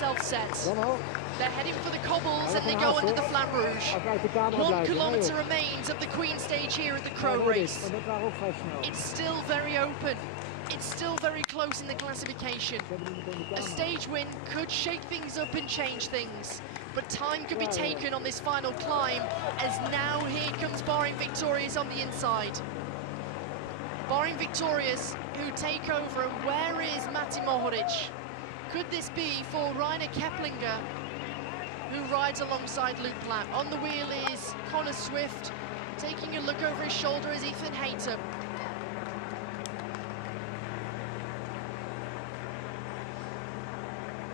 themselves set. They're heading for the cobbles and they go under the Flamme Rouge. 1 kilometre remains of the Queen stage here at the Crow race. It's still very open. It's still very close in the classification. A stage win could shake things up and change things, but time could be taken on this final climb, as now here comes Bahrain Victorious on the inside. Bahrain Victorious who take over, and where is Matej Mohoric? Could this be for Rainer Keplinger, who rides alongside Luke Platt? On the wheel is Connor Swift, taking a look over his shoulder is Ethan Hayter.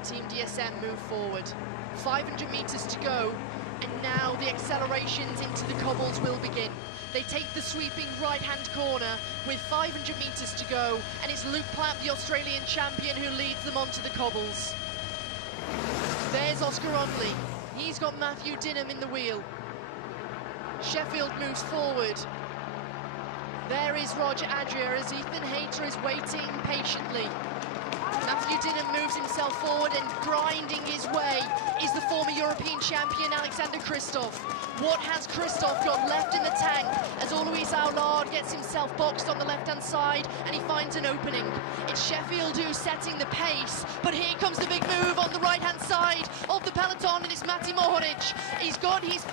Team DSM move forward. 500 meters to go, and now the accelerations into the cobbles will begin. They take the sweeping right-hand corner with 500 meters to go, and it's Luke Platt, the Australian champion, who leads them onto the cobbles. There's Oscar Onley. He's got Matthew Dinham in the wheel. Sheffield moves forward. There is Roger Adria as Ethan Hayter is waiting patiently. Matthew Dinham moves himself forward, and grinding his way is the former European champion Alexander Kristoff. What has Kristoff got left in the tank as Alois Aulard gets himself boxed on the left-hand side and he finds an opening? It's Sheffield who's setting the pace, but here comes the big move on the right-hand side of the peloton, and it's Matej Mohoric. He's got his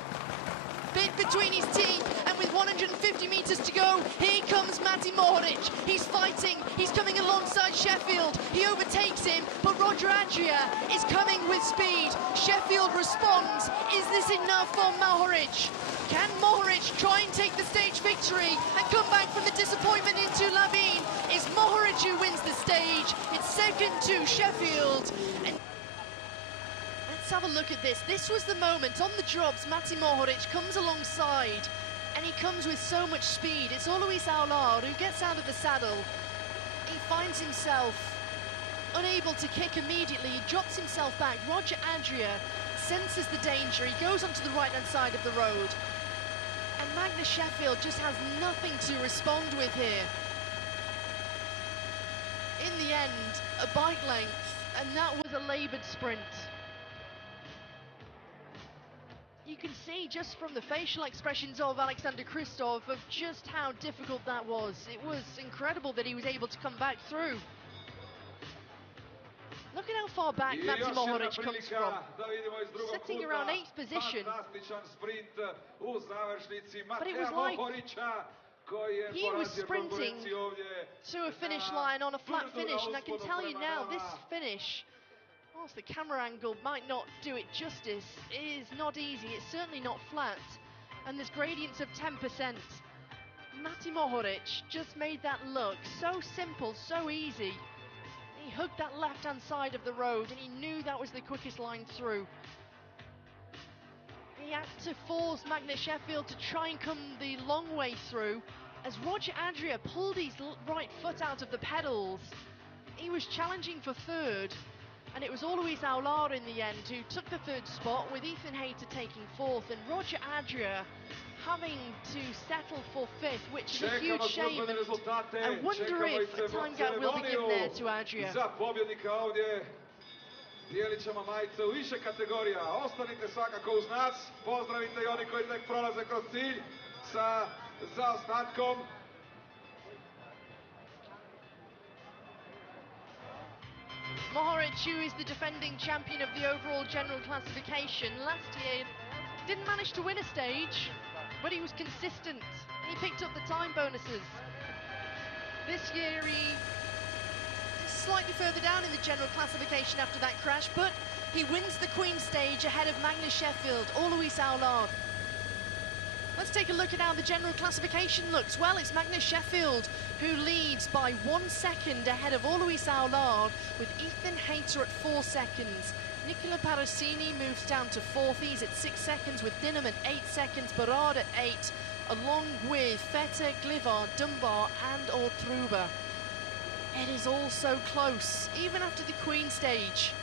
bit between his teeth, and with 150 meters to go, here comes Matej Mohoric. He's fighting, he's coming alongside Sheffield. He overtakes him, but Roger Adria is coming with speed. Sheffield responds. Is this enough for Mohoric? Can Mohoric try and take the stage victory and come back from the disappointment into Lavine? It's Mohoric who wins the stage. It's second to Sheffield. And let's have a look at this. This was the moment on the drops. Matej Mohoric comes alongside, and he comes with so much speed. It's Alois Aulard who gets out of the saddle. He finds himself unable to kick immediately. He drops himself back. Roger Adria senses the danger. He goes onto the right-hand side of the road. And Magnus Sheffield just has nothing to respond with here. In the end, a bike length, and that was a laboured sprint. You can see just from the facial expressions of Alexander Kristoff of just how difficult that was. It was incredible that he was able to come back through. Look at how far back Matej Mohoric comes from. Sitting around 8th position. But it was like he was sprinting to a finish line on a flat finish, and I can tell you now, this finish, whilst the camera angle might not do it justice, it is not easy. It's certainly not flat, and there's gradients of 10%. Matej Mohoric just made that look so simple, so easy. He hugged that left-hand side of the road, and he knew that was the quickest line through. He had to force Magnus Sheffield to try and come the long way through, as Roger Adria pulled his right foot out of the pedals. He was challenging for third, and it was Alois Aulard in the end who took the third spot, with Ethan Hayter taking fourth, and Roger Adria having to settle for fifth, which is a huge shame. And I wonder if a time gap will be given there to Adria. Dijelit ćemo majice u više kategorija. Ostanite svakako uz nas. Pozdravite i oni koji tek prolaze kroz cilj sa zaostatkom. Mohoric, who is the defending champion of the overall general classification, last year didn't manage to win a stage, but he was consistent. He picked up the time bonuses. This year he slightly further down in the general classification after that crash, but he wins the Queen stage ahead of Magnus Sheffield, Alois Aulard. Let's take a look at how the general classification looks. Well, it's Magnus Sheffield who leads by 1 second ahead of Alois Aulard, with Ethan Hayter at 4 seconds. Nicola Parasini moves down to 4th. He's at 6 seconds, with Dinham at 8 seconds, Berard at 8, along with Vetter, Glivar, Dunbar and Ortruba. It is all so close, even after the Queen stage.